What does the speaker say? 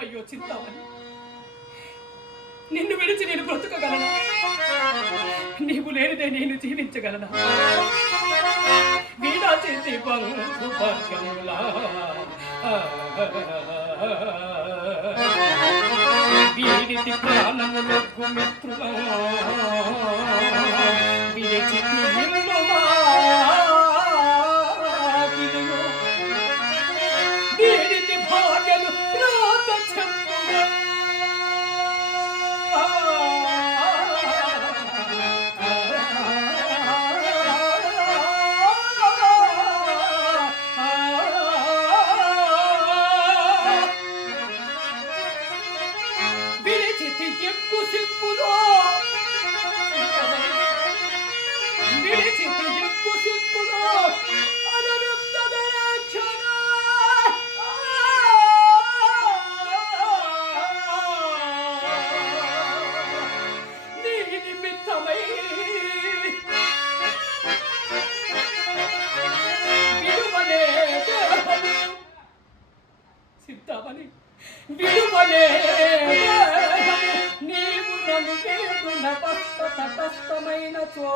చింతామని నిన్ను విడిచి నేను బ్రతకగలనా. నీవు లేనిదే నేను జీవించగలనా. వీణా చేతి బంధు భాగ్యములా. వీడితి ప్రాణములకు మిత్రులా. విడిచితి సిప్పులో విడిచితి ఎక్కు సిప్పులో సిద్ధమని విడువలే నీవు కష్ట వేడున చో